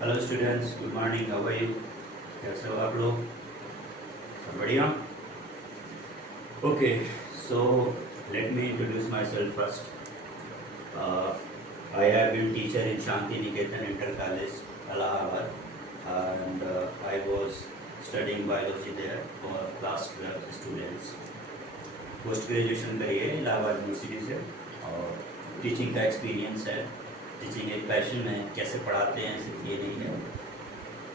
Hello students, good morning. How are you? कैसे हो आप लोग? सब बढ़िया? Okay, so let me introduce myself first. I have been teacher in Shanti Niketan inter college Allahabad, and I was studying biology there for class 12 students. Post graduation करी है Allahabad university से और टीचिंग का एक्सपीरियंस है। टीचिंग एक passion है। कैसे पढ़ाते हैं सिर्फ ये नहीं है,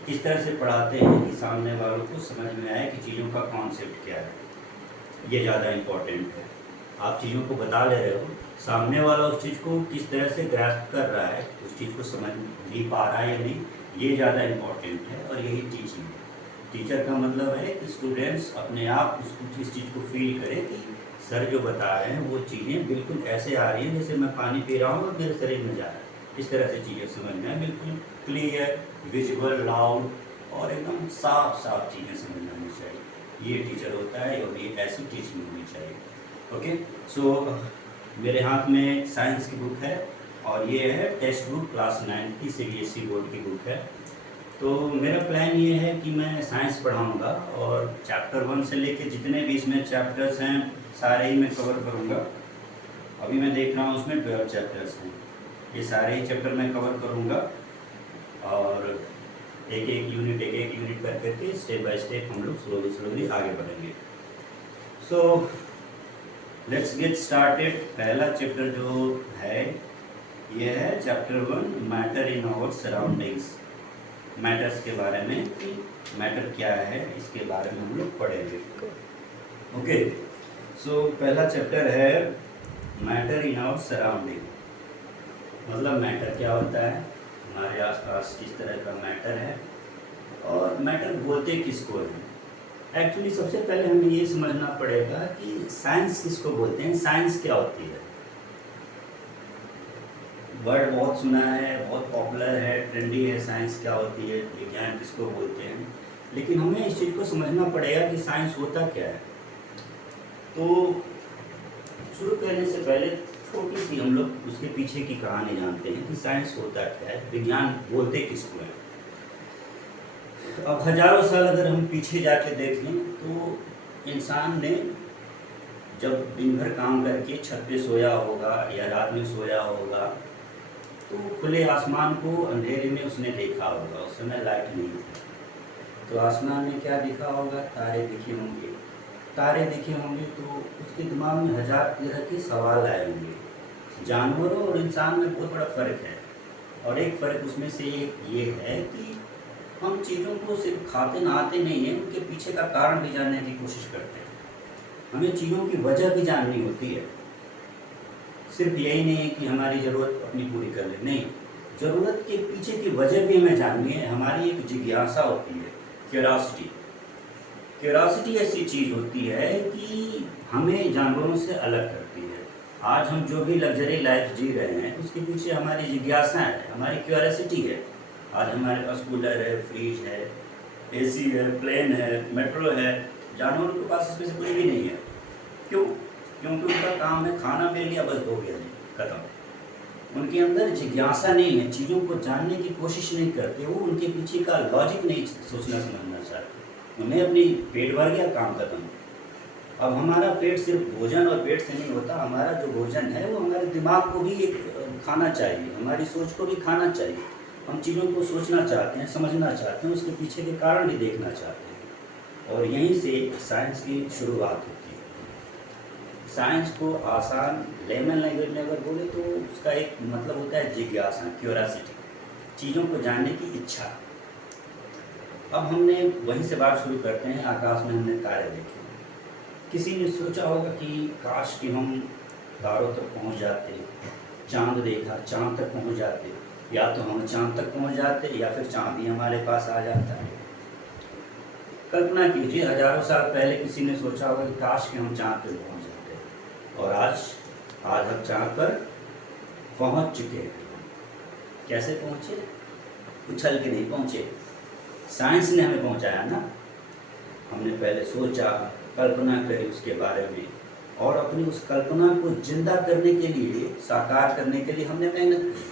किस तरह से पढ़ाते हैं कि सामने वालों को समझ में आए कि चीज़ों का कॉन्सेप्ट क्या है, ये ज़्यादा इम्पोर्टेंट है। आप चीज़ों को बता ले रहे हो, सामने वाला उस चीज़ को किस तरह से ग्रैस्प कर रहा है, उस चीज़ को समझ नहीं पा रहा है या नहीं, ये ज़्यादा इम्पोर्टेंट है। और यही टीचिंग है। टीचर का मतलब है कि स्टूडेंट्स अपने आप उसको इस चीज़ को फील करें कि सर जो बता रहे हैं वो चीज़ें बिल्कुल ऐसे आ रही हैं जैसे मैं पानी पी रहा हूँ और मेरे शरीर में जा रहा है। इस तरह से चीज़ें समझ में आए, बिल्कुल क्लियर, विजुअल, लाउड और एकदम साफ साफ चीज़ें समझ में आनी चाहिए। ये टीचर होता है और ये ऐसी टीचिंग होनी चाहिए। ओके, सो मेरे हाथ में साइंस की बुक है और ये है टेक्स्ट बुक क्लास 9 की CBSE बोर्ड की बुक है। तो मेरा प्लान ये है कि मैं साइंस पढ़ाऊँगा और चैप्टर 1 से लेके जितने भी इसमें चैप्टर्स हैं सारे ही मैं कवर करूँगा। अभी मैं देख रहा हूँ उसमें 12 चैप्टर्स हैं, ये सारे ही चैप्टर मैं कवर करूँगा और एक एक यूनिट कर करके स्टेप बाय स्टेप हम लोग स्लोली आगे बढ़ेंगे। So let's get started. पहला चैप्टर जो है ये है chapter 1, matter in our surroundings. Matters के बारे में कि मैटर क्या है, इसके बारे में हम लोग पढ़ेंगे। ओके, सो पहला चैप्टर है मैटर इन आवर सराउंडिंग। मतलब मैटर क्या होता है, हमारे आसपास किस तरह का मैटर है और मैटर बोलते किसको है। एक्चुअली सबसे पहले हमें ये समझना पड़ेगा कि साइंस किसको बोलते हैं, साइंस क्या होती है। वर्ड बहुत सुना है, बहुत पॉपुलर है, ट्रेंडी है, साइंस क्या होती है, विज्ञान किसको बोलते हैं, लेकिन हमें इस चीज़ को समझना पड़ेगा कि साइंस होता क्या है। तो शुरू करने से पहले छोटी सी हम लोग उसके पीछे की कहानी जानते हैं कि साइंस होता क्या है, विज्ञान बोलते किसको है। अब हजारों साल अगर हम पीछे जाके देखें तो इंसान ने जब दिन भर काम करके छत पे सोया होगा या रात में सोया होगा तो खुले आसमान को अंधेरे में उसने देखा होगा। उस समय लाइट नहीं थी तो आसमान में क्या दिखा होगा, तारे दिखे होंगे। तारे दिखे होंगे तो उसके दिमाग में हजार तरह के सवाल आए होंगे। जानवरों और इंसान में बहुत बड़ा फ़र्क है और एक फ़र्क उसमें से ये है कि हम चीज़ों को सिर्फ खाते नहाते नहीं हैं, उनके पीछे का कारण भी जानने की कोशिश करते हैं। हमें चीज़ों की वजह भी जाननी होती है। सिर्फ यही नहीं है कि हमारी ज़रूरत अपनी पूरी कर ले, नहीं, ज़रूरत के पीछे की वजह भी हमें जाननी है। हमारी एक जिज्ञासा होती है, क्यूरियोसिटी। क्यूरियोसिटी ऐसी चीज़ होती है कि हमें जानवरों से अलग करती है। आज हम जो भी लग्जरी लाइफ जी रहे हैं उसके पीछे हमारी जिज्ञासा है, हमारी क्यूरियोसिटी है। आज हमारे पास कूलर है, फ्रिज है, AC है, प्लेन है, मेट्रो है। जानवरों के पास इसमें से कुछ भी नहीं है। क्यों? क्योंकि उनका काम है खाना मिल गया, बस हो गया, खत्म। उनके अंदर जिज्ञासा नहीं है, चीज़ों को जानने की कोशिश नहीं करते, वो उनके पीछे का लॉजिक नहीं सोचना समझना चाहते। उन्हें अपनी पेट भर गया, काम खत्म। अब हमारा पेट सिर्फ भोजन और पेट से नहीं होता, हमारा जो भोजन है वो हमारे दिमाग को भी खाना चाहिए, हमारी सोच को भी खाना चाहिए। हम चीज़ों को सोचना चाहते हैं, समझना चाहते हैं, उसके पीछे के कारण भी देखना चाहते हैं और यहीं से साइंस की शुरुआत होती है। साइंस को आसान लेमन लैंग्वेज में अगर बोले तो उसका एक मतलब होता है जिज्ञासा, क्यूरियोसिटी, चीज़ों को जानने की इच्छा। अब हमने वहीं से बात शुरू करते हैं। आकाश में हमने तारे देखे। किसी ने सोचा होगा कि काश कि हम तारों तक पहुंच जाते, चांद देखा, चांद तक पहुंच जाते, या तो हम चांद तक पहुंच जाते या फिर चांद ही हमारे पास आ जाता है। कल्पना कीजिए, हजारों साल पहले किसी ने सोचा होगा कि काश कि हम चांद पर पहुंच जाते, और आज हम चांद पर पहुंच चुके हैं। कैसे पहुंचे? उछल के नहीं पहुंचे, साइंस ने हमें पहुंचाया ना। हमने पहले सोचा, कल्पना करी उसके बारे में और अपनी उस कल्पना को जिंदा करने के लिए, साकार करने के लिए हमने मेहनत की।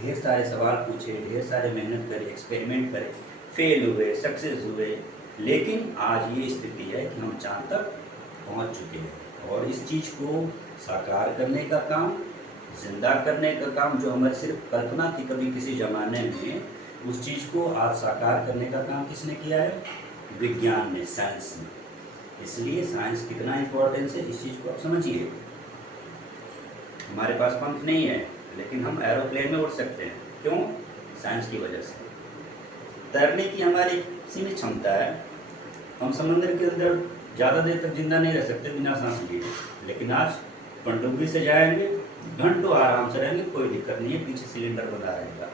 ढेर सारे सवाल पूछे, ढेर सारे मेहनत करे, एक्सपेरिमेंट करे, फेल हुए, सक्सेस हुए, लेकिन आज ये स्थिति है कि हम चाँद तक पहुँच चुके हैं। और इस चीज़ को साकार करने का काम, जिंदा करने का काम, जो हमारी सिर्फ कल्पना थी कभी किसी ज़माने में, उस चीज़ को आज साकार करने का काम किसने किया है? विज्ञान ने, साइंस ने। इसलिए साइंस कितना इम्पोर्टेंस है इस चीज़ को आप समझिए। हमारे पास पंख नहीं है, लेकिन हम एरोप्लेन में उड़ सकते हैं। क्यों? साइंस की वजह से। तैरने की हमारी सीमित क्षमता है, हम समुद्र के अंदर ज़्यादा देर तक जिंदा नहीं रह सकते बिना सांस लिए, लेकिन आज पनडुब्बी से जाएंगे, घंटों आराम से रहेंगे, कोई दिक्कत नहीं है, पीछे सिलेंडर बना रहेगा।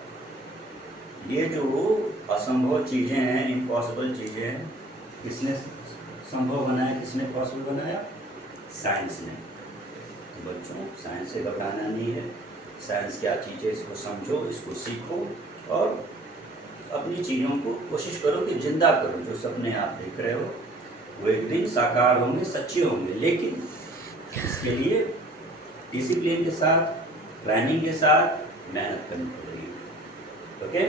ये जो असंभव चीज़ें हैं, इम्पॉसिबल चीज़ें हैं, किसने संभव बनाया, किसने पॉसिबल बनाया? साइंस ने। तो बच्चों, साइंस से घबराना नहीं है। साइंस क्या चीज़ है, इसको समझो, इसको सीखो और अपनी चीज़ों को कोशिश करो कि जिंदा करो। जो सपने आप देख रहे हो वो एक दिन साकार होंगे, सच्चे होंगे, लेकिन इसके लिए डिसिप्लिन के साथ, प्लानिंग के साथ मेहनत करनी पड़ेगी। ओके,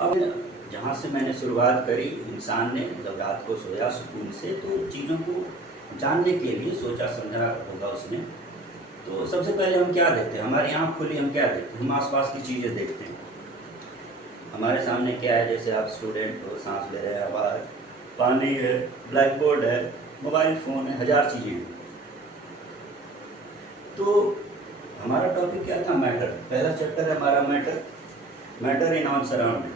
अब जहाँ से मैंने शुरुआत करी, इंसान ने जब रात को सोया सुकून से, तो चीज़ों को जानने के लिए सोचा समझा होगा उसने। तो सबसे पहले हम क्या देखते हैं? हमारी आँख खुली, हम क्या देखते हैं? हम आसपास की चीज़ें देखते हैं। हमारे सामने क्या है? जैसे आप स्टूडेंट हो, सांस ले रहे हैं, बाहर पानी है, ब्लैक बोर्ड है, मोबाइल फ़ोन है, हज़ार चीज़ें हैं। तो हमारा टॉपिक क्या था? मैटर। पहला चैप्टर है हमारा matter, matter in our surrounding.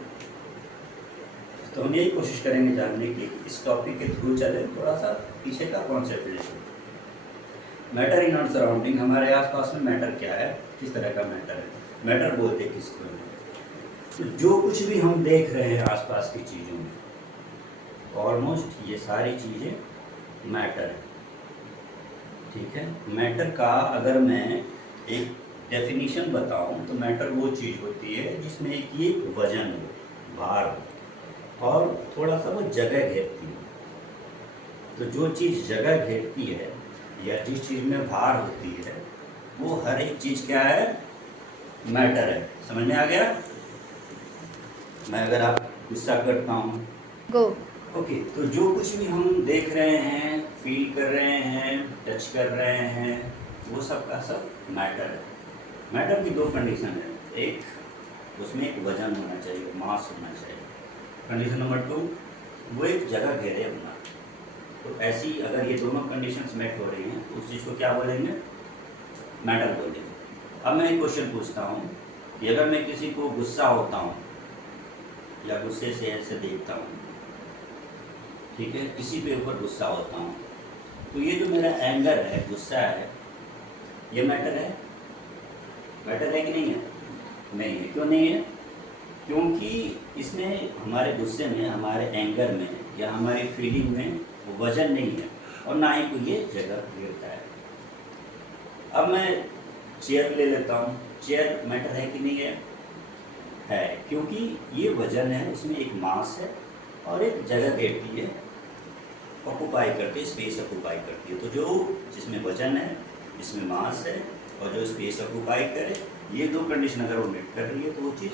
तो हम यही कोशिश करेंगे जानने की, इस टॉपिक के थ्रू चले, थोड़ा सा पीछे का कॉन्सेप्ट लें। मैटर इन आवर सराउंडिंग, हमारे आसपास में मैटर क्या है, किस तरह का मैटर है, मैटर बोलते किसको है? तो जो कुछ भी हम देख रहे हैं आसपास की चीज़ों में, ऑलमोस्ट ये सारी चीज़ें मैटर है। ठीक है, मैटर का अगर मैं एक डेफिनेशन बताऊं तो मैटर वो चीज़ होती है जिसमें एक ये वजन हो, भार हो, और थोड़ा सा वो जगह घेरती है। तो जो चीज़ जगह घेरती है या जिस चीज़ में भार होती है, वो हर एक चीज़ क्या है? मैटर है। समझ में आ गया? मैं अगर आप गुस्सा करता हूँ, गो ओके, तो जो कुछ भी हम देख रहे हैं, फील कर रहे हैं, टच कर रहे हैं, वो सब का सब मैटर है। मैटर की दो कंडीशन है, एक उसमें एक वजन होना चाहिए, मास होना चाहिए। कंडीशन नंबर 2, वो एक जगह घेरे अपना। तो ऐसी अगर ये दोनों कंडीशंस मेट हो रही हैं तो उस चीज़ को क्या बोलेंगे? मैटर बोलेंगे। अब मैं एक क्वेश्चन पूछता हूँ कि अगर मैं किसी को गुस्सा होता हूँ या गुस्से से ऐसे देखता हूँ, ठीक है, किसी पे ऊपर गुस्सा होता हूँ, तो ये जो मेरा एंगर है, गुस्सा है, ये मैटर है? मैटर है कि नहीं है? नहीं है। क्यों नहीं है? क्योंकि इसमें, हमारे गुस्से में, हमारे एंगर में या हमारी फीलिंग में वो वजन नहीं है और ना ही कोई ये जगह घेरता है। अब मैं चेयर ले लेता हूँ, चेयर मैटर है कि नहीं है? है, क्योंकि ये वजन है, उसमें एक मास है और एक जगह घेरती है, ऑक्यूपाई करती है, स्पेस ऑक्यूपाई करती है। तो जो जिसमें वजन है, जिसमें मास है और जो स्पेस ऑक्यूपाई करे, ये दो कंडीशन अगर वो मीट कर रही है तो वो चीज़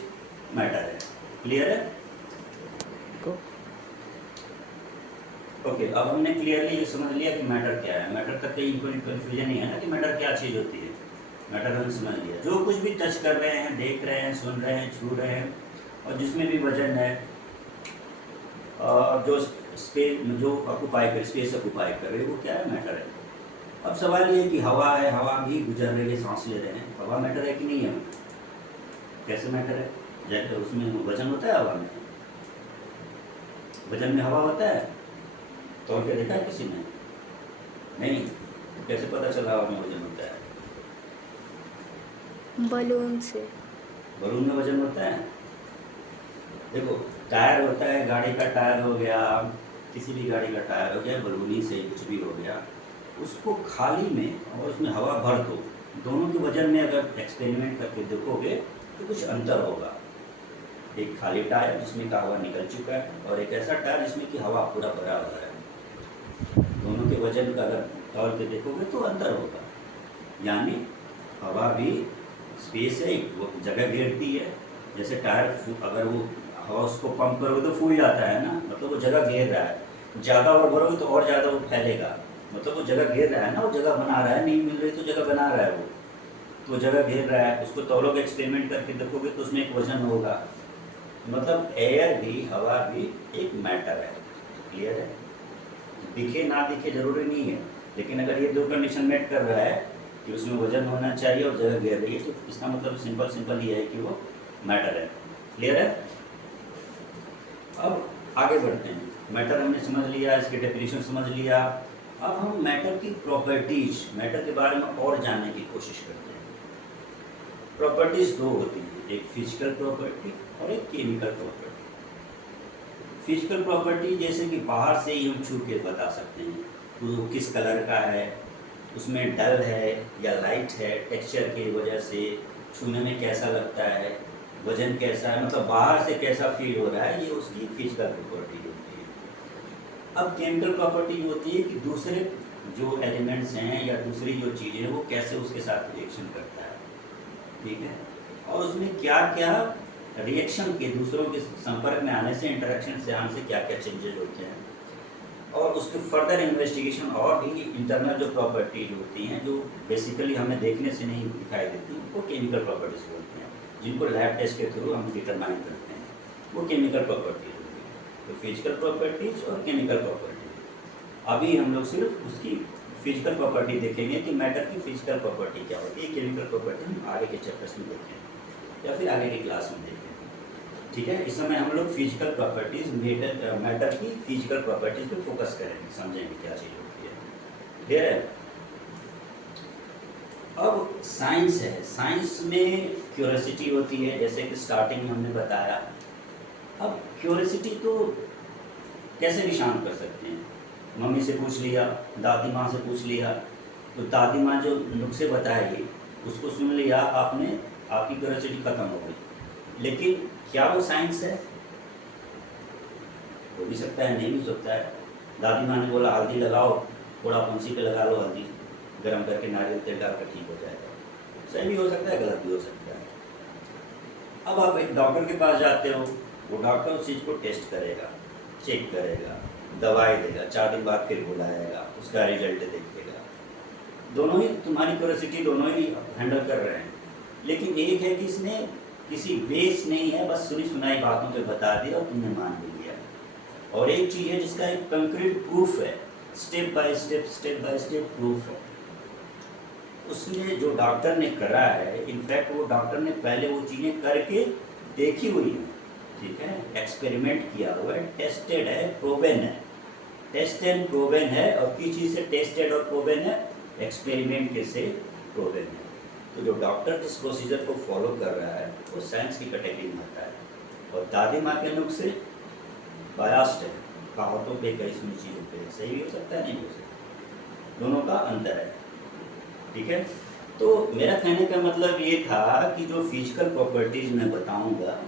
मैटर है। क्लियर है? ओके, अब हमने क्लियरली ये समझ लिया कि मैटर क्या है। मैटर तक कहीं कोई कन्फ्यूजन नहीं है ना कि मैटर क्या चीज़ होती है। मैटर हमने समझ लिया, जो कुछ भी टच कर रहे हैं, देख रहे हैं, सुन रहे हैं, छू रहे हैं, और जिसमें भी वजन है, जो स्पेस जो ऑक्यूपाई कर, स्पेस ऑक्यूपाई कर रहे हैं, वो क्या है? मैटर है। अब सवाल ये है कि हवा है, हवा भी गुजर रही है, सांस ले रहे हैं, हवा मैटर है कि नहीं है? कैसे मैटर है? जैसे उसमें वजन होता है, हवा में वजन में हवा होता है, तोड़ के देखा है किसी ने? नहीं। तो कैसे पता चला हवा में वजन होता है? बलून से। बलून में वजन होता है? देखो, टायर होता है, गाड़ी का टायर हो गया, किसी भी गाड़ी का टायर हो गया, बलूनी से कुछ भी हो गया, उसको खाली में और उसमें हवा भर दो, दोनों के वजन में अगर एक्सपेरिमेंट करके देखोगे तो कुछ अंतर होगा। एक खाली टायर जिसमें का हवा निकल चुका है और एक ऐसा टायर जिसमें कि हवा पूरा भरा हुआ है, दोनों के वजन का अगर तौल के देखोगे तो अंतर होगा। यानी हवा भी स्पेस है, वो जगह घेरती है। जैसे टायर अगर वो हवा उसको पंप करोगे तो फूल जाता है ना, मतलब वो जगह घेर रहा है। ज़्यादा और भरोगे तो और ज़्यादा वो फैलेगा, मतलब वो जगह घेर रहा है ना, वो जगह बना रहा है, नहीं मिल रही तो जगह बना रहा है वो, तो जगह घेर रहा है। उसको तौलोगे, एक्सपेरिमेंट करके देखोगे तो उसमें एक वजन होगा। मतलब एयर भी, हवा भी एक मैटर है। क्लियर है? दिखे ना दिखे जरूरी नहीं है, लेकिन अगर ये दो कंडीशन मेट कर रहा है कि उसमें वजन होना चाहिए और जगह घेर रही है, तो इसका मतलब सिंपल सिंपल ये है कि वो मैटर है। क्लियर है? अब आगे बढ़ते हैं। मैटर हमने समझ लिया, इसके डेफिनेशन समझ लिया। अब हम मैटर की प्रॉपर्टीज, मैटर के बारे में और जानने की कोशिश करते हैं। प्रॉपर्टीज दो होती हैं, एक फिजिकल प्रॉपर्टी और एक केमिकल प्रॉपर्टी। फिजिकल प्रॉपर्टी जैसे कि बाहर से ही हम छू के बता सकते हैं वो किस कलर का है, उसमें डल है या लाइट है, टेक्सचर की वजह से छूने में कैसा लगता है, वजन कैसा है, मतलब बाहर से कैसा फील हो रहा है, ये उसकी फिजिकल प्रॉपर्टी होती है। अब केमिकल प्रॉपर्टी होती है कि दूसरे जो एलिमेंट्स हैं या दूसरी जो चीज़ें हैं वो कैसे उसके साथ रिएक्शन करता है। ठीक है? और उसमें क्या क्या रिएक्शन के, दूसरों के संपर्क में आने से, इंटरेक्शन से आने से क्या क्या चेंजेज होते हैं, और उसके फर्दर इन्वेस्टिगेशन और भी इंटरनल जो प्रॉपर्टीज होती हैं जो बेसिकली हमें देखने से नहीं दिखाई देती, वो केमिकल प्रॉपर्टीज बोलते हैं, जिनको लैब टेस्ट के थ्रू हम डिटरमाइन करते हैं, वो केमिकल प्रॉपर्टीज होती है। तो फिजिकल प्रॉपर्टीज और केमिकल प्रॉपर्टीज। अभी हम लोग सिर्फ उसकी फिजिकल प्रॉपर्टी देखेंगे कि मैटर की फिजिकल प्रॉपर्टी क्या होती है, केमिकल प्रॉपर्टी हम आगे के चैप्टर्स में देखेंगे या फिर आगे की क्लास में देखेंगे। ठीक है? इस समय हम लोग फिजिकल प्रॉपर्टीज, मैटर की फिजिकल प्रॉपर्टीज पे फोकस करेंगे, समझेंगे क्या चीज़ होती है। क्लियर है? अब साइंस है, साइंस में क्यूरियोसिटी होती है, जैसे कि स्टार्टिंग में हमने बताया। अब क्यूरियोसिटी तो कैसे भी शांत कर सकते हैं। मम्मी से पूछ लिया, दादी माँ से पूछ लिया, तो दादी माँ जो नुस्खे बताएगी उसको सुन लिया आपने, आपकी क्यूरियोसिटी खत्म हो गई। लेकिन क्या वो साइंस है? हो भी सकता है, नहीं भी हो सकता है। दादी माँ ने बोला हल्दी लगाओ, थोड़ा पंछी पे लगा लो हल्दी, गर्म करके नारियल तेल डालकर ठीक हो जाएगा। सही भी हो सकता है, गलत भी हो सकता है। अब आप एक डॉक्टर के पास जाते हो, वो डॉक्टर उस चीज़ को टेस्ट करेगा, चेक करेगा, दवाई देगा, 4 दिन बाद फिर बुलाएगा, उसका रिजल्ट देखेगा। दोनों ही तुम्हारी क्यूरियोसिटी दोनों ही हैंडल कर रहे हैं, लेकिन एक है कि इसने किसी बेस नहीं है, बस सुनी सुनाई बातों पे बता दिया और तुमने मान भी लिया। और एक चीज़ है जिसका एक कंक्रीट प्रूफ है, स्टेप बाय स्टेप प्रूफ है। उसने जो डॉक्टर ने करा है, इनफैक्ट वो डॉक्टर ने पहले वो चीज़ें करके देखी हुई है। ठीक है? एक्सपेरिमेंट किया हुआ है, टेस्टेड है, प्रोवन है। टेस्ट एंड प्रोवन है, और किस चीज़ से टेस्टेड और प्रोवन है? एक्सपेरिमेंट के से प्रोवन है। तो जो डॉक्टर जिस प्रोसीजर को फॉलो कर रहा है वो साइंस की कैटेगरी में आता है, और दादी माँ के नुस्खे बायास्ड है, कहावतों पे, कई सुनी चीज़ों पे, सही भी हो सकता है, नहीं हो सकता, दोनों का अंतर है। ठीक है? तो मेरा कहने का मतलब ये था कि जो फिजिकल प्रॉपर्टीज मैं बताऊंगा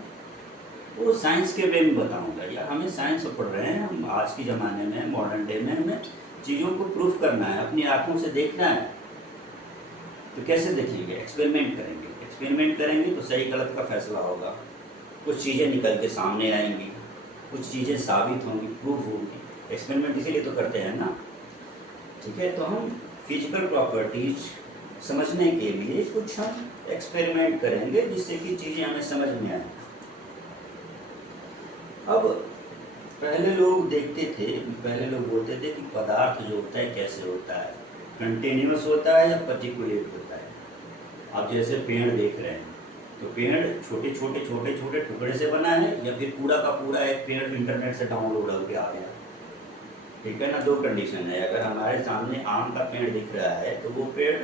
वो साइंस के वे में बताऊंगा, या हमें साइंस पढ़ रहे हैं हम आज के ज़माने में, मॉडर्न डे में हमें चीज़ों को प्रूफ करना है, अपनी आँखों से देखना है। तो कैसे देखेंगे? एक्सपेरिमेंट करेंगे। एक्सपेरिमेंट करेंगे तो सही गलत का फैसला होगा, कुछ चीज़ें निकल के सामने आएंगी, कुछ चीज़ें साबित होंगी, प्रूफ होंगी। एक्सपेरिमेंट इसीलिए तो करते हैं ना। ठीक है? तो हम फिजिकल प्रॉपर्टीज समझने के लिए कुछ हम एक्सपेरिमेंट करेंगे जिससे कि चीज़ें हमें समझ में आए। अब पहले लोग देखते थे, पहले लोग बोलते थे कि पदार्थ जो होता है कैसे होता है, कंटिन्यूअस होता है या पर्टिकुलेट होता है। आप जैसे पेड़ देख रहे हैं, तो पेड़ छोटे छोटे टुकड़े से बना है, या फिर पूरा का पूरा एक पेड़ इंटरनेट से डाउनलोड होकर आ गया। ठीक है ना? दो कंडीशन है। अगर हमारे सामने आम का पेड़ दिख रहा है तो वो पेड़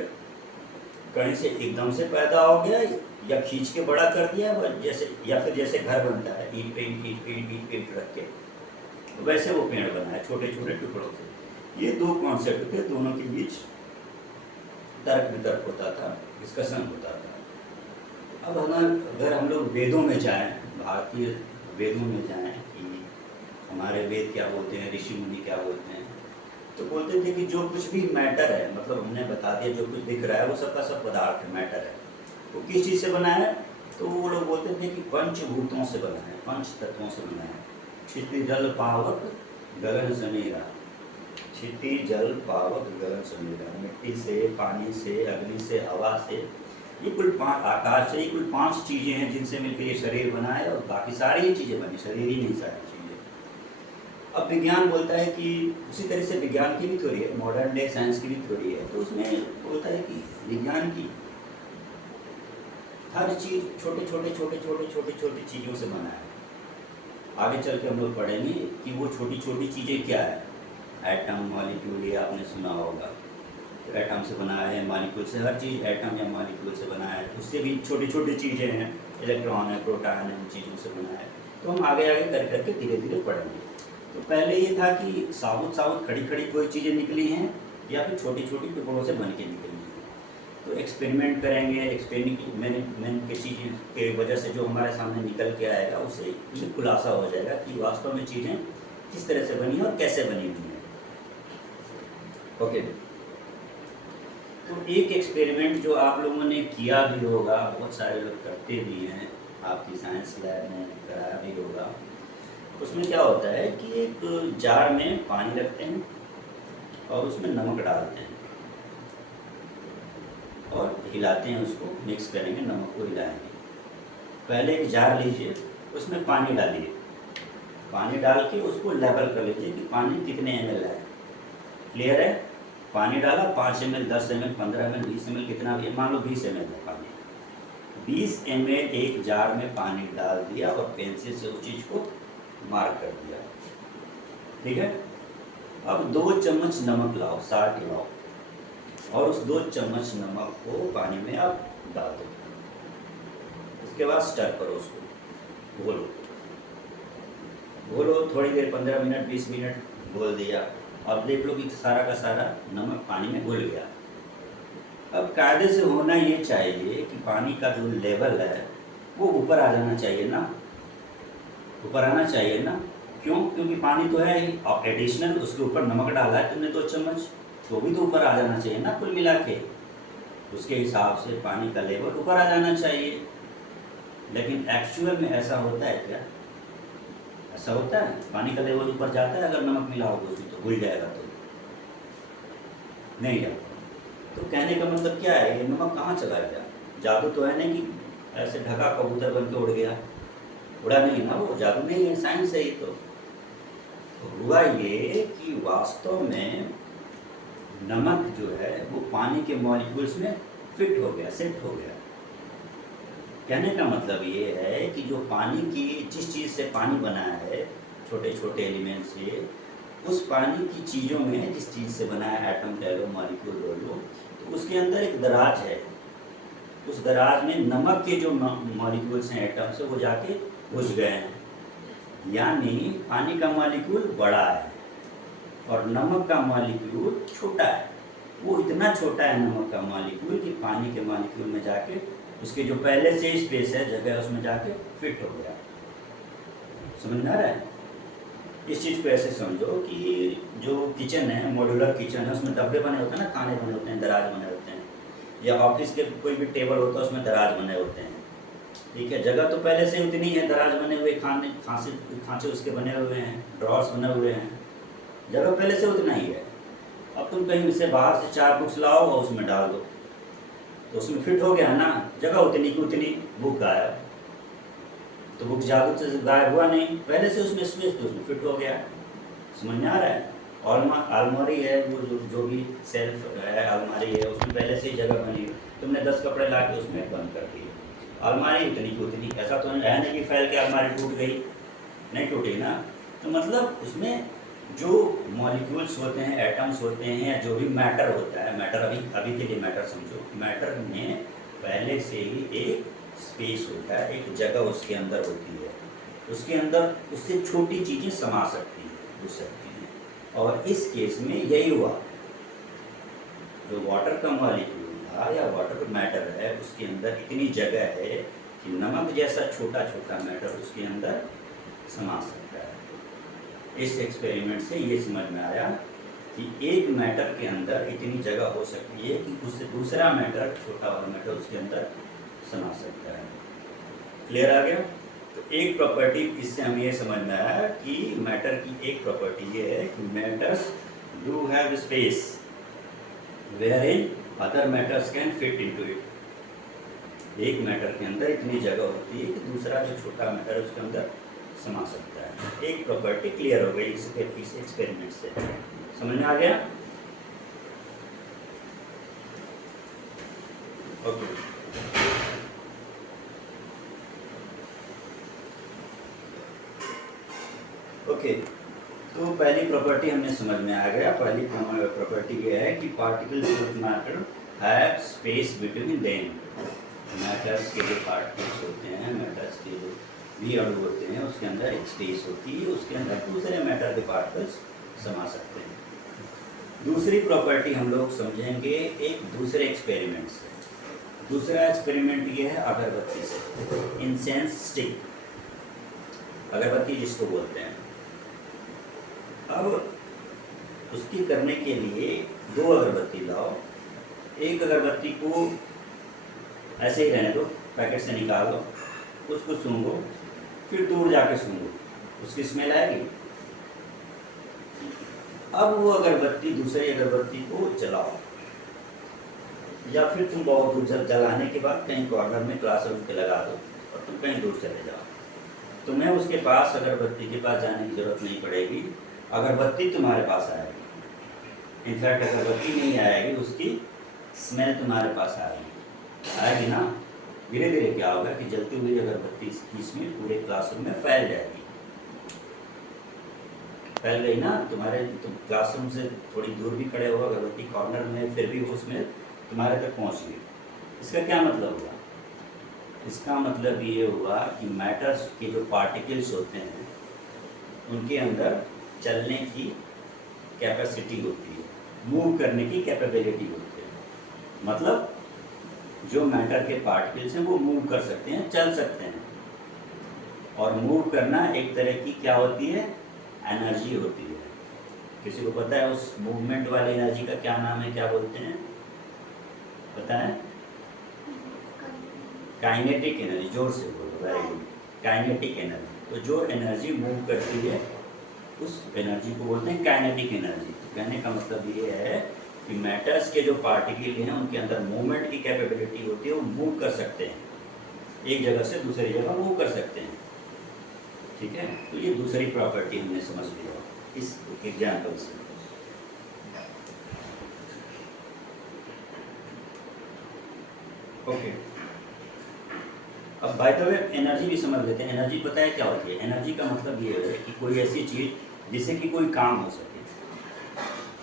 कहीं से एकदम से पैदा हो गया, या खींच के बड़ा कर दिया, जैसे, या फिर जैसे घर बनता है ईंट पे ईंट रख के, वैसे वो पेड़ बना है छोटे छोटे टुकड़ों से। ये दो कॉन्सेप्ट थे, दोनों के बीच तर्क वितर्क होता था, डिस्कशन होता था। अब अगर हम लोग वेदों में जाएं, भारतीय वेदों में जाएं कि हमारे वेद क्या बोलते हैं, ऋषि मुनि क्या बोलते हैं, तो बोलते थे कि जो कुछ भी मैटर है, मतलब हमने बता दिया जो कुछ दिख रहा है वो सबका सब पदार्थ है, मैटर है। वो किस चीज़ से बना है? तो वो लोग बोलते थे कि पंचभूतों से बना है, पंच तत्वों से बना है। क्षितिज जल पावक गगन समीरा, क्षितिज जल पावक गगन समीरा, मिट्टी से, पानी से, अग्नि से, हवा से, ये कुल 5 आकाश से, ये कुल 5 चीज़ें हैं जिनसे मिलकर ये शरीर बना है, और बाकी सारी ही चीज़ें बनी, शरीर ही नहीं सारी चीज़ें। अब विज्ञान बोलता है कि उसी तरह से विज्ञान की भी थ्योरी है, मॉडर्न डे साइंस की भी थ्योरी है, तो उसमें बोलता है कि विज्ञान की हर चीज़ छोटे छोटे चीज़ों से बना है। आगे चल के हम लोग पढ़ेंगे कि वो छोटी छोटी चीज़ें क्या है। एटम, मॉलिक्यूल, ये आपने सुना होगा, तो एटम से बना है, मॉलिक्यूल से, हर चीज़ एटम या मॉलिक्यूल से बना है। उससे भी छोटी छोटी चीज़ें हैं, इलेक्ट्रॉन है, प्रोटॉन है, उन चीज़ों से बना है। तो हम आगे आगे कर करके धीरे धीरे पढ़ेंगे। तो पहले ये था कि साबुत साबुत खड़ी खड़ी कोई चीज़ें निकली हैं या फिर छोटी छोटी टुकड़ों से बन के निकली हैं। तो एक्सपेरिमेंट करेंगे, एक्सपेरिमेंट की चीज़ के वजह से जो हमारे सामने निकल के आएगा उससे ये खुलासा हो जाएगा कि वास्तव में चीज़ें किस तरह से बनी है और कैसे बनी हुई हैं। ओके, तो एक एक्सपेरिमेंट जो आप लोगों ने किया भी होगा, बहुत सारे लोग करते भी हैं, आपकी साइंस लैब में कराया भी होगा। उसमें क्या होता है कि एक जार में पानी रखते हैं और उसमें नमक डालते हैं और हिलाते हैं, उसको मिक्स करेंगे, नमक को हिलाएंगे। पहले एक जार लीजिए, उसमें पानी डालिए, पानी डाल के उसको लेवल कर लीजिए कि पानी कितने ml है। क्लियर है? पानी डाला 5 ml, 10 ml, 15 ml, 20 ml, कितना भी, मान लो 20 ml है पानी। 20 ml एक जार में पानी डाल दिया और पेंसिल से उस चीज़ को मार्क कर दिया। ठीक है? अब 2 चम्मच नमक लाओ, साल्ट लाओ, और उस 2 चम्मच नमक को पानी में आप डाल दो। उसके बाद स्टर करो, उसको घोलो घोलो थोड़ी देर, 15 मिनट, 20 मिनट घोल दिया। अब देख लो कि सारा का सारा नमक पानी में घुल गया। अब कायदे से होना ये चाहिए कि पानी का जो लेवल है वो ऊपर आ जाना चाहिए ना, ऊपर आना चाहिए ना। क्यों? क्योंकि पानी तो है ही, और एडिशनल उसके ऊपर नमक डाला है तुमने 2 चम्मच, तो भी तो ऊपर आ जाना चाहिए ना। कुल मिला के उसके हिसाब से पानी का लेवल ऊपर आ जाना चाहिए। लेकिन एक्चुअल में ऐसा होता है क्या? ऐसा होता है? पानी का लेवल ऊपर जाता है अगर नमक मिला होगा उसमें? तो घुल जाएगा, तो नहीं जाता। तो कहने का मतलब क्या है, ये नमक कहाँ चला गया? जादू तो है नहीं कि ऐसे ढका कबूतर बन के उड़ गया, उड़ा नहीं ना, वो जादू नहीं है, साइंस है ये। तो हुआ ये कि वास्तव में नमक जो है वो पानी के मॉलिक्यूल्स में फिट हो गया, सेट हो गया। कहने का मतलब ये है कि जो पानी की, जिस चीज़ से पानी बना है, छोटे छोटे एलिमेंट से, उस पानी की चीज़ों में जिस चीज़ से बना है, एटम कह लो, मॉलिक्यूल बोलो, तो उसके अंदर एक दराज है। उस दराज में नमक के जो मॉलिक्यूल्स हैं, एटम्स, वो जाके घुस गए हैं। यानी पानी का मॉलिक्यूल बड़ा है और नमक का मॉलिक्यूल छोटा है। वो इतना छोटा है नमक का मॉलिक्यूल कि पानी के मॉलिक्यूल में जाके उसके जो पहले से स्पेस है, जगह है, उसमें जाके फिट हो गया। समझ में आ रहा है? इस चीज़ को ऐसे समझो कि जो किचन है, मॉड्यूलर किचन है, उसमें डब्बे बने होते हैं ना, खाने बने होते हैं, दराज बने होते हैं, या ऑफिस के कोई भी टेबल होता है उसमें दराज बने होते हैं। ठीक है? जगह तो पहले से उतनी है, दराज बने हुए, खांचे उसके बने हुए हैं, ड्रॉर्स बने हुए हैं, जगह पहले से उतना ही है। अब तुम कहीं से बाहर से 4 बुक्स लाओ और उसमें डाल दो, तो उसमें फिट हो गया ना, जगह उतनी की उतनी, बुक गायब। तो बुक जादू से गायब हुआ नहीं, पहले से उसमें स्पेस तो उसमें फिट हो गया। समझ में आ रहा है? अलमारी है, वो जो भी सेल्फ है, अलमारी है, उसमें पहले से ही जगह बनी, तुमने 10 कपड़े ला के उसमें बंद कर दिए, अलमारी उतनी की उतनी। ऐसा तो है नहीं कि फैल के अलमारी टूट गई, नहीं टूटी ना। तो मतलब उसमें जो मॉलिक्यूल्स होते हैं, एटम्स होते हैं, या जो भी मैटर होता है, मैटर अभी के लिए मैटर समझो, मैटर में पहले से ही एक स्पेस होता है, एक जगह उसके अंदर होती है, उसके अंदर उससे छोटी चीज़ें समा सकती हैं, घुस सकती हैं। और इस केस में यही हुआ, जो वाटर का मॉलिक्यूल था या वाटर मैटर है, उसके अंदर इतनी जगह है कि नमक जैसा छोटा छोटा मैटर उसके अंदर समा सकता है। इस एक्सपेरिमेंट से ये समझ में आया कि एक मैटर के अंदर इतनी जगह हो सकती है कि उससे दूसरा मैटर, छोटा वाला मैटर, उसके अंदर समा सकता है। क्लियर आ गया? तो एक प्रॉपर्टी इससे हमें ये समझ में आया कि मैटर की एक प्रॉपर्टी ये है कि matters do have space where in other matters can fit into it. एक मैटर के अंदर इतनी जगह होती है कि दूसरा जो छोटा मैटर है उसके अंदर समा सकता है। एक प्रॉपर्टी क्लियर हो गई इस एक्सपेरिमेंट से। समझ में आ गया? ओके। ओके, तो पहली प्रॉपर्टी हमने समझ में आ गया। पहली प्रॉपर्टी ये है कि particles of matter have space between them. Matters के जो पार्टिकल्स होते हैं, मैटर्स के जो भी अणु होते हैं, उसके अंदर एक स्पेस होती है, उसके अंदर दूसरे मैटर के पार्टिकल्स समा सकते हैं। दूसरी प्रॉपर्टी हम लोग समझेंगे एक दूसरे एक्सपेरिमेंट से। दूसरा एक्सपेरिमेंट ये है अगरबत्ती से, इंसेंस स्टिक, अगरबत्ती जिसको बोलते हैं। अब उसकी करने के लिए दो अगरबत्ती लाओ। एक अगरबत्ती को ऐसे ही रहने दो, पैकेट से निकाल दो, उसको सूंघो, फिर दूर जाके सूंघो, उसकी स्मेल आएगी। अब वो अगरबत्ती दूसरी अगरबत्ती को जलाओ, या फिर तुम बहुत दूर जलाने के बाद कहीं कॉर्नर में क्लासरूम के लगा दो और तुम कहीं दूर चले जाओ। तुम्हें उसके पास अगरबत्ती के पास जाने की जरूरत नहीं पड़ेगी, अगरबत्ती तुम्हारे पास आएगी। इनफैक्ट अगरबत्ती नहीं आएगी, उसकी स्मेल तुम्हारे पास आएगी ना। धीरे धीरे क्या होगा कि जलती हुई अगरबत्ती की स्मेल पूरे क्लासरूम में फैल जाएगी। फैल गई ना, तुम क्लासरूम से थोड़ी दूर भी खड़े हो अगरबत्ती कॉर्नर में, फिर भी वो स्मेल तुम्हारे तक पहुंच गई। इसका क्या मतलब हुआ? इसका मतलब ये हुआ कि मैटर्स के जो पार्टिकल्स होते हैं उनके अंदर चलने की कैपेसिटी होती है, मूव करने की कैपेबिलिटी होती है। मतलब जो मैटर के पार्टिकल्स हैं वो मूव कर सकते हैं, चल सकते हैं। और मूव करना एक तरह की क्या होती है? एनर्जी होती है। किसी को पता है उस मूवमेंट वाली एनर्जी का क्या नाम है, क्या बोलते हैं? पता है? Kinetic energy. जोर से बोलो, वेरी गुड। Kinetic energy. तो जो एनर्जी मूव करती है उस एनर्जी को बोलते हैं काइनेटिक एनर्जी। तो कहने का मतलब ये है कि मैटर्स के जो पार्टिकल हैं उनके अंदर मूवमेंट की कैपेबिलिटी होती है, वो मूव कर सकते हैं, एक जगह से दूसरी जगह मूव कर सकते हैं। ठीक है, तो ये दूसरी प्रॉपर्टी हमने समझ लिया इस एग्जाम्पल से। ओके, अब बाय द वे एनर्जी भी समझ लेते हैं। एनर्जी पता है क्या होती है? एनर्जी का मतलब ये है कि कोई ऐसी चीज़ जिससे कि कोई काम हो सके।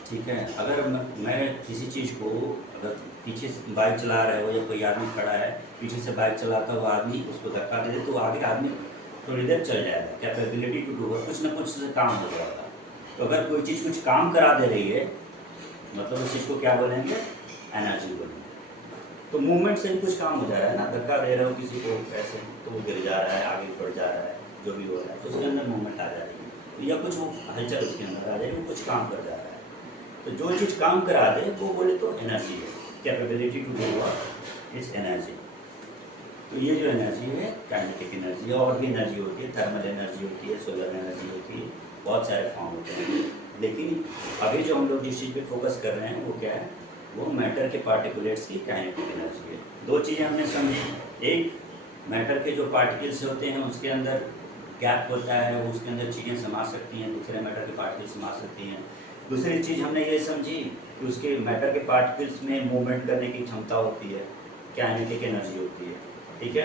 ठीक है, अगर मैं किसी चीज़ को, अगर पीछे से बाइक चला रहे हो या कोई आदमी खड़ा है, पीछे से बाइक चलाता हुआ आदमी उसको धक्का दे दे तो आगे आदमी थोड़ी देर चल जाएगा, कैपेबिलिटी टू डू, कुछ ना कुछ से काम हो जाएगा। तो अगर कोई चीज़ कुछ काम करा दे रही है मतलब उस चीज़ को क्या बोलेंगे? एनर्जी बोलेंगे। तो मूवमेंट से भी कुछ काम हो जा रहा है ना, धक्का दे रहे हो किसी को ऐसे तो वो गिर जा रहा है, आगे बढ़ जा रहा है, जो भी हो रहा है, तो उसके अंदर मूवमेंट आ जा रही है, या कुछ वो हलचल उसके अंदर आ जाएगी, वो कुछ काम कर जा रहा है। तो जो चीज़ काम करा दे वो बोले तो एनर्जी है। Capability to do what is energy. तो ये जो एनर्जी है काइनेटिक एनर्जी है। और भी एनर्जी होती है, थर्मल एनर्जी होती है, सोलर एनर्जी होती है, बहुत सारे फॉर्म होते हैं। लेकिन अभी जो हम लोग जिस चीज़ पे फोकस कर रहे हैं वो क्या है? वो मैटर के पार्टिकुलेट्स की काइनेटिक एनर्जी है। दो चीज़ें हमने समझी। एक, मैटर के जो पार्टिकल्स होते हैं उसके अंदर गैप होता है, वो उसके अंदर चीज़ें समा सकती हैं, दूसरे मैटर के पार्टिकल्स समा सकती हैं। दूसरी चीज़ हमने ये समझी कि उसके मैटर के पार्टिकल्स में मूवमेंट करने की क्षमता होती है, काइनेटिक एनर्जी होती है। ठीक है,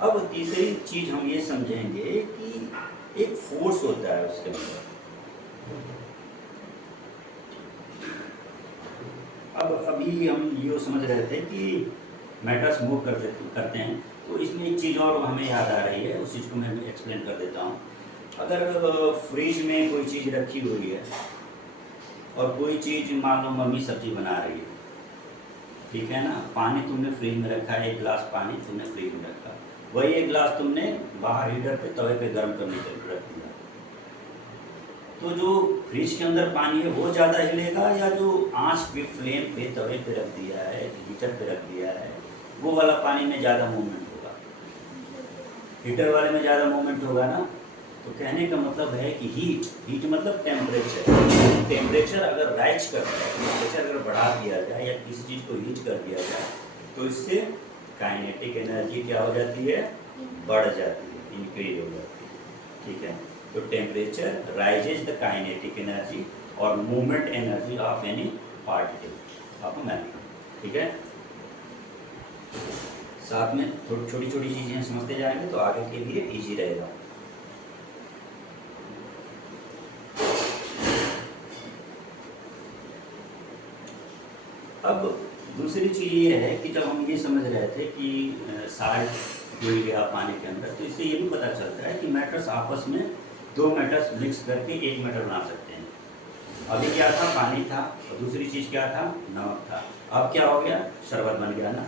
अब तीसरी चीज़ हम ये समझेंगे कि एक फोर्स होता है उसके अंदर। अब अभी हम ये समझ रहे थे कि मैटर्स मूव करते हैं, तो इसमें एक चीज़ और हमें याद आ रही है, उस चीज़ को मैं एक्सप्लेन कर देता हूँ। अगर फ्रिज में कोई चीज़ रखी हुई है और कोई चीज़ मान लो मम्मी सब्जी बना रही है, ठीक है ना, पानी तुमने फ्रिज में रखा है, एक गिलास पानी तुमने फ्रिज में रखा, वही एक गिलास तुमने बाहर हीटर पे तवे पे गर्म करने के लिए रख दिया, तो जो फ्रिज के अंदर पानी है वो ज़्यादा हिलेगा या जो आंच पे फ्लेम पे तवे पे रख दिया है, हीटर पे रख दिया है, वो वाला पानी में ज़्यादा मूवमेंट होगा, हीटर वाले में ज़्यादा मूवमेंट होगा ना। तो कहने का मतलब है कि हीट मतलब टेम्परेचर अगर राइज कर जाए, टेम्परेचर अगर बढ़ा दिया जाए या किसी चीज़ को हीट कर दिया जाए तो इससे काइनेटिक एनर्जी क्या हो जाती है, बढ़ जाती है, इंक्रीज हो जाती है। ठीक है, तो temperature raises the kinetic energy और movement energy of any particle of matter. ठीक है, साथ में छोटी छोटी चीज़ें समझते जाएंगे तो आगे के लिए इजी रहेगा। अब दूसरी चीज़ ये है कि जब हम ये समझ रहे थे कि साल्ट घुल गया पानी के अंदर, तो इससे ये भी पता चलता है कि मैटर्स आपस में दो मैटर्स मिक्स करके एक मैटर बना सकते हैं। अभी क्या था, पानी था, और दूसरी चीज़ क्या था, नमक था। अब क्या हो गया, शरबत बन गया ना,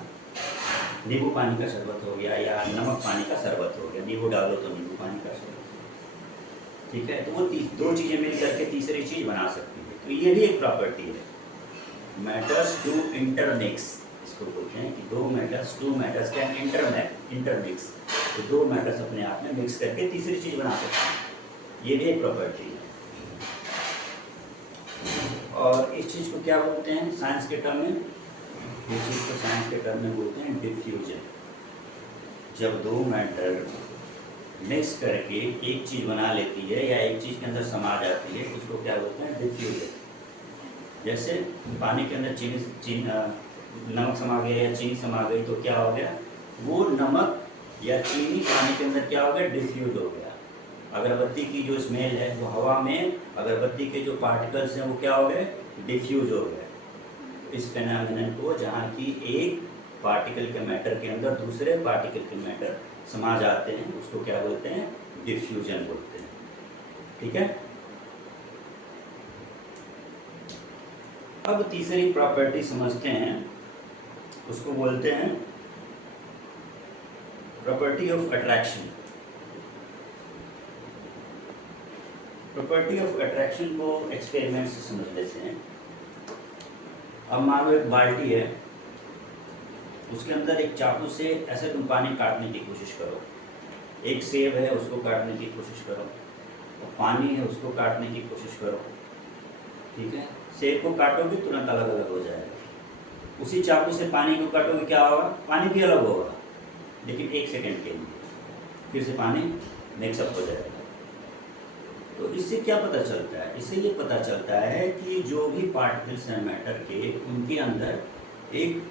नींबू पानी का शरबत हो गया या नमक पानी का शरबत हो गया, नींबू डालो तो नींबू पानी का शरबत। ठीक है, तो वो दो चीज़ें मिल करके तीसरी चीज़ बना सकती है। तो ये भी एक प्रॉपर्टी है, मैटर्स टू इंटरमिक्स, इसको बोलते हैं कि टू मैटर्स कैन इंटरमिक्स। तो दो मैटर्स अपने आप में मिक्स करके तीसरी चीज़ बना सकते हैं, ये भी एक प्रॉपर्टी है। और इस चीज़ को क्या बोलते हैं साइंस के टर्म में, इस चीज़ को साइंस के टर्म में बोलते हैं डिफ्यूजन। जब दो मैटर मिक्स करके एक चीज़ बना लेती है या एक चीज़ के अंदर समा जाती है, उसको क्या बोलते हैं, डिफ्यूजन। जैसे पानी के अंदर नमक समा गया या चीनी समा गई तो क्या हो गया, वो नमक या चीनी पानी के अंदर क्या हो गया, डिफ्यूज हो गया। अगरबत्ती की जो स्मेल है वो हवा में अगरबत्ती के जो पार्टिकल्स हैं वो क्या हो गए, डिफ्यूज हो गए। इस फेनोमेनन को, जहाँ की एक पार्टिकल के मैटर के अंदर दूसरे पार्टिकल के मैटर समा जाते हैं, उसको क्या बोलते हैं, डिफ्यूजन बोलते हैं। ठीक है, अब तीसरी प्रॉपर्टी समझते हैं, उसको बोलते हैं property of attraction. Property of attraction को एक्सपेरिमेंट से समझ लेते हैं। अब मान लो एक बाल्टी है, उसके अंदर एक चाकू से ऐसे तुम पानी काटने की कोशिश करो, एक सेब है उसको काटने की कोशिश करो, और पानी है उसको काटने की कोशिश करो। ठीक है, सेब को काटोगे तुरंत अलग अलग हो जाएगा, उसी चाकू से पानी को काटोगे क्या होगा, पानी भी अलग होगा, लेकिन एक सेकंड के लिए फिर से पानी मिक्सअप हो जाएगा। तो इससे क्या पता चलता है, इससे ये पता चलता है कि जो भी पार्टिकल्स हैं मैटर के, उनके अंदर एक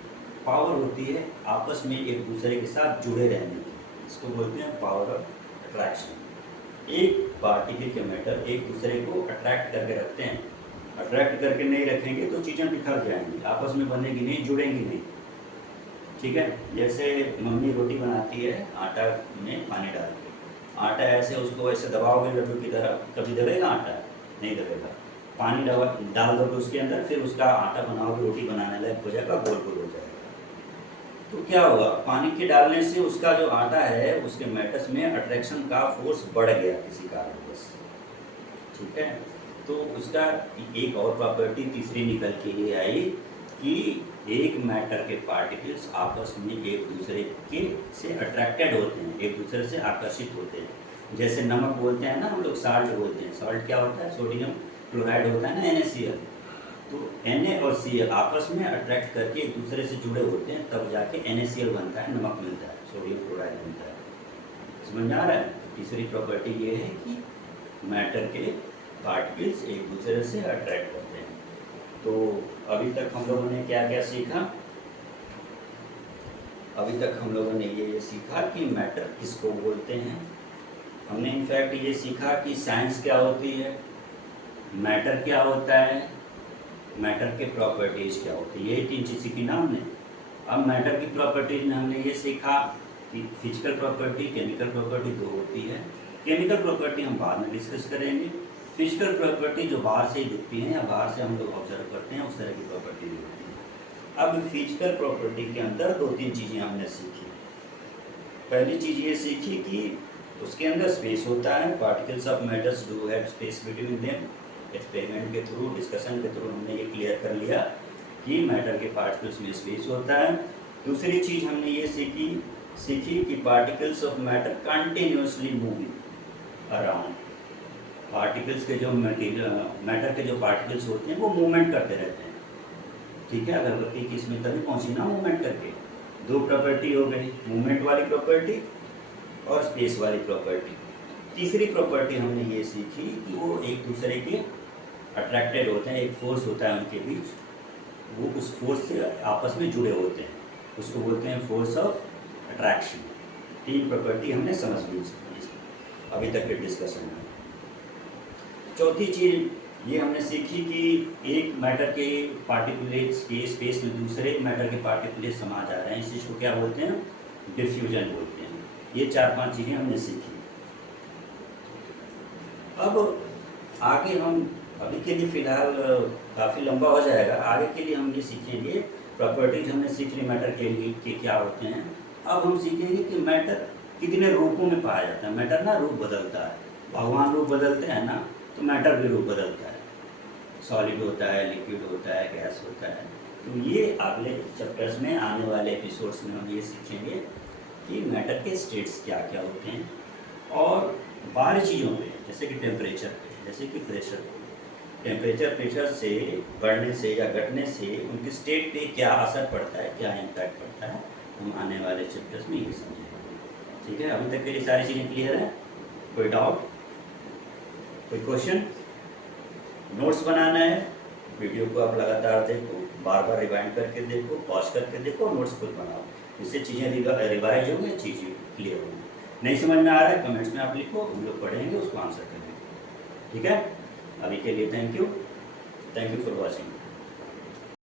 पावर होती है आपस में एक दूसरे के साथ जुड़े रहने की, इसको बोलते हैं पावर ऑफ अट्रैक्शन। एक पार्टिकल के मैटर एक दूसरे को अट्रैक्ट करके रखते हैं, अट्रैक्ट करके नहीं रखेंगे तो चीज़ें बिखर जाएंगी, आपस में बनेगी नहीं, जुड़ेंगी नहीं। ठीक है, जैसे मम्मी रोटी बनाती है आटा में पानी डाल के, आटा ऐसे उसको ऐसे दबाओगे लड्डू की तरह, कभी दबेगा आटा, नहीं दबेगा। पानी डाल दोगे उसके अंदर, फिर उसका आटा बनाओगे, रोटी बनाने लायक हो जाएगा, गोल गोल हो जाएगा। तो क्या होगा, पानी के डालने से उसका जो आटा है उसके मैटर्स में अट्रैक्शन का फोर्स बढ़ गया किसी कारणवश। ठीक है, तो उसका एक और प्रॉपर्टी तीसरी निकल के ये आई कि एक मैटर के पार्टिकल्स आपस में एक दूसरे के से अट्रैक्टेड होते हैं, एक दूसरे से आकर्षित होते हैं। जैसे नमक बोलते हैं ना हम लोग, साल्ट बोलते हैं, साल्ट क्या होता है, सोडियम क्लोराइड होता है ना, NaCl। तो Na और Cl आपस में अट्रैक्ट करके एक दूसरे से जुड़े होते हैं, तब जाके NaCl बनता है, नमक मिलता है, सोडियम क्लोराइड बनता है। समझ में आ रहा है। तीसरी प्रॉपर्टी ये है कि मैटर के पार्टिकल्स एक दूसरे से अट्रैक्ट करते हैं। तो अभी तक हम लोगों ने क्या क्या सीखा, अभी तक हम लोगों ने ये सीखा कि मैटर किसको बोलते हैं। हमने इनफैक्ट ये सीखा कि साइंस क्या होती है, मैटर क्या होता है, मैटर के प्रॉपर्टीज़ क्या होती है, ये तीन चीज़ सीखी ना हमने। अब मैटर की प्रॉपर्टीज में हमने ये सीखा कि फिजिकल प्रॉपर्टी, केमिकल प्रॉपर्टी दो होती है। केमिकल प्रॉपर्टी हम बाद में डिस्कस करेंगे। फिजिकल प्रॉपर्टी जो बाहर से ही दिखती हैं या बाहर से हम लोग ऑब्जर्व करते हैं, उस तरह की प्रॉपर्टी भी होती है। अब फिजिकल प्रॉपर्टी के अंदर दो तीन चीज़ें हमने सीखी। पहली चीज़ ये सीखी कि उसके अंदर स्पेस होता है, particles of matters do have space between them. Experiment के थ्रू, डिस्कशन के थ्रू हमने ये क्लियर कर लिया कि मैटर के पार्टिकल्स में स्पेस होता है। दूसरी चीज़ हमने ये सीखी कि particles of matter continuously moving around. Particles के जो मैटर के जो पार्टिकल्स होते हैं वो मूवमेंट करते रहते हैं, ठीक है। अगरबत्ती की इसमें तभी पहुँची ना मूवमेंट करके। दो प्रॉपर्टी हो गई, मूवमेंट वाली प्रॉपर्टी और स्पेस वाली प्रॉपर्टी। तीसरी प्रॉपर्टी हमने ये सीखी कि वो एक दूसरे के अट्रैक्टेड होते हैं, एक फोर्स होता है उनके बीच, वो उस फोर्स से आपस में जुड़े होते हैं, उसको बोलते हैं फोर्स ऑफ अट्रैक्शन। तीन प्रॉपर्टी हमने समझ ली अभी तक के डिस्कशन में। चौथी चीज़ ये हमने सीखी कि एक मैटर के पार्टिकुलेट्स के स्पेस में दूसरे मैटर के पार्टिकुलेट्स समा जा रहे हैं, इस चीज़ को क्या बोलते हैं? डिफ्यूजन बोलते हैं। ये 4-5 चीज़ें हमने सीखी। अब आगे हम अभी के लिए फ़िलहाल काफ़ी लंबा हो जाएगा, आगे के लिए हम ये सीखेंगे प्रॉपर्टीज हमने सीख ली मैटर के लिए कि क्या होते हैं। अब हम सीखेंगे कि मैटर कितने रूपों में पाया जाता है। मैटर ना रूप बदलता है, भगवान रूप बदलते हैं ना, तो मैटर भी रूप बदलता है। सॉलिड होता है, लिक्विड होता है, गैस होता है। तो ये अगले चैप्टर्स में, आने वाले एपिसोड्स में हम ये सीखेंगे कि मैटर के स्टेट्स क्या क्या होते हैं, और बाहरी चीज़ों पे जैसे कि टेम्परेचर पे, जैसे कि प्रेशर पे, टेम्परेचर प्रेशर से बढ़ने से या घटने से उनके स्टेट पे क्या असर पड़ता है, क्या इम्पैक्ट पड़ता है, हम आने वाले चैप्टर्स में ये समझेंगे। ठीक है, अभी तक के लिए सारी चीज़ें क्लियर है? कोई डाउट, कोई क्वेश्चन? नोट्स बनाना है, वीडियो को आप लगातार देखो, बार बार रिवाइंड करके देखो, पॉज करके देखो, नोट्स खुद बनाओ, इससे चीज़ें रिवाइज होंगी, चीज़ें क्लियर होंगी। नहीं समझ में आ रहा है कमेंट्स में आप लिखो, हम लोग पढ़ेंगे, उसको आंसर करेंगे। ठीक है, अभी के लिए थैंक यू फॉर वॉचिंग।